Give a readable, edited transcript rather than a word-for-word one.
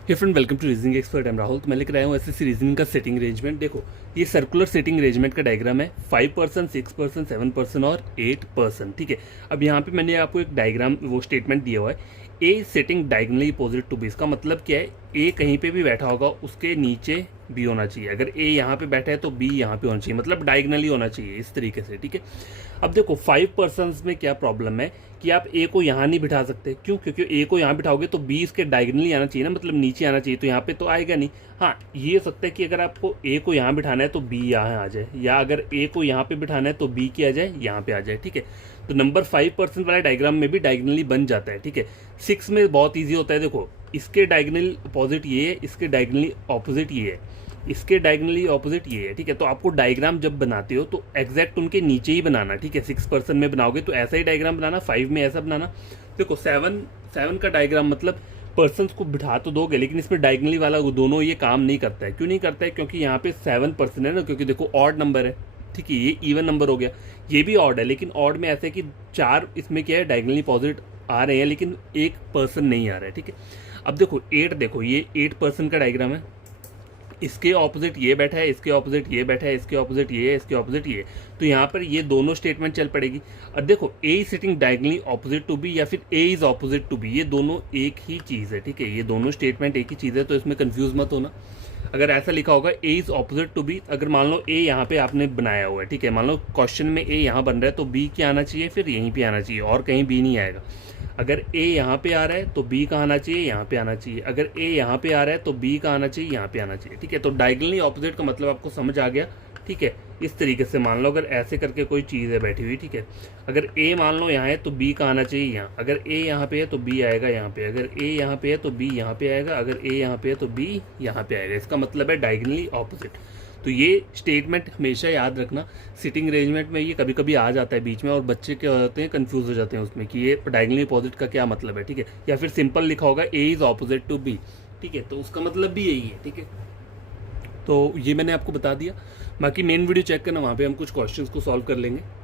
Hey friend, welcome to reasoning expert. Am Rahul. तो मैं लेकर आया हूँ एसएससी रीजनिंग का सेटिंग अरेंजमेंट। देखो, ये सर्कुलर सेटिंग अरेंजमेंट का डायग्राम है। 5%, 6%, 7% और 8%। ठीक है, अब यहाँ पे मैंने आपको एक डायग्राम वो स्टेटमेंट दिया हुआ है। A setting diagonally opposite to B. इसका मतलब क्या है, ए कहीं पे भी बैठा होगा उसके नीचे बी होना चाहिए। अगर ए यहाँ पे बैठा है तो बी यहाँ पे होना चाहिए, मतलब डायगनली होना चाहिए इस तरीके से। ठीक है, अब देखो 5% में क्या प्रॉब्लम है कि आप ए को यहाँ नहीं बिठा सकते। क्यों? क्योंकि ए को यहाँ बिठाओगे तो बी इसके डायगनली आना चाहिए ना, मतलब नीचे आना चाहिए, तो यहाँ पे तो आएगा नहीं। हाँ, ये हो सकता है कि अगर आपको ए को यहाँ बिठाना है तो बी यहाँ आ जाए, या अगर ए को यहाँ पे बिठाना है तो बी की आ जाए, यहाँ पे आ जाए। ठीक है, तो नंबर 5% वाला डायग्राम में भी डायगनली बन जाता है। ठीक है, 6 में बहुत ईजी होता है। देखो, इसके डायगनल अपोजिट ये है, इसके डायगनली ऑपोजिट ये है, इसके डायगनली ऑपोजिट ये है। ठीक है, तो आपको डायग्राम जब बनाते हो तो एग्जैक्ट उनके नीचे ही बनाना। ठीक है, 6% में बनाओगे तो ऐसा ही डायग्राम बनाना, 5 में ऐसा बनाना। देखो, 7 का डायग्राम मतलब पर्सन को बिठा तो दोगे, लेकिन इसमें डायगनली वाला दोनों ये काम नहीं करता है। क्यों नहीं करता है? क्योंकि यहाँ पे 7% है ना, क्योंकि देखो ऑड नंबर है। ठीक है, ये इवन नंबर हो गया, ये भी ऑड है, लेकिन ऑड में ऐसा है कि 4 इसमें क्या है, डायगनली पॉजिट आ रहे हैं, लेकिन एक पर्सन नहीं आ रहा है। ठीक है, अब देखो 8, देखो ये 8% का डायग्राम है। इसके ऑपोजिट ये बैठा है, इसके ऑपोजिट ये बैठा है, इसके ऑपोजिट ये है, इसके ऑपोजिट ये है। तो यहाँ पर ये दोनों स्टेटमेंट चल पड़ेगी। और देखो, A is sitting diagonally opposite to B या फिर A is opposite to B, ये दोनों एक ही चीज़ है। ठीक है, ये दोनों स्टेटमेंट एक ही चीज़ है, तो इसमें कंफ्यूज मत होना। अगर ऐसा लिखा होगा ए इज ऑपोजिट टू बी, अगर मान लो ए यहाँ पे आपने बनाया हुआ है, ठीक है, मान लो क्वेश्चन में ए यहाँ बन रहा है, तो बी क्या आना चाहिए, फिर यहीं पे आना चाहिए, और कहीं बी नहीं आएगा। अगर ए यहाँ पे आ रहा है तो बी का आना चाहिए, यहाँ पे आना चाहिए। अगर ए यहाँ पे आ रहा है तो बी का आना चाहिए, यहाँ पे आना चाहिए। ठीक है, तो डायगनली ऑपोजिट का मतलब आपको समझ आ गया। ठीक है, इस तरीके से मान लो अगर ऐसे करके कोई चीज़ है बैठी हुई, ठीक है, अगर ए मान लो यहाँ है तो बी का आना चाहिए यहाँ। अगर ए यहाँ पे है तो बी आएगा यहाँ पे, अगर ए यहाँ पे है तो बी यहाँ पे आएगा, अगर ए यहाँ पे है तो बी यहाँ पे आएगा। इसका मतलब है डायगनली ऑपोजिट। तो ये स्टेटमेंट हमेशा याद रखना। सिटिंग अरेंजमेंट में ये कभी कभी आ जाता है बीच में, और बच्चे क्या होते हैं, कंफ्यूज हो जाते हैं उसमें कि ये डायगनली अपोजिट का क्या मतलब है। ठीक है, या फिर सिंपल लिखा होगा ए इज ऑपोजिट टू बी। ठीक है, तो उसका मतलब भी यही है। ठीक है, तो ये मैंने आपको बता दिया। बाकी मेन वीडियो चेक करना, वहाँ पे हम कुछ क्वेश्चंस को सॉल्व कर लेंगे।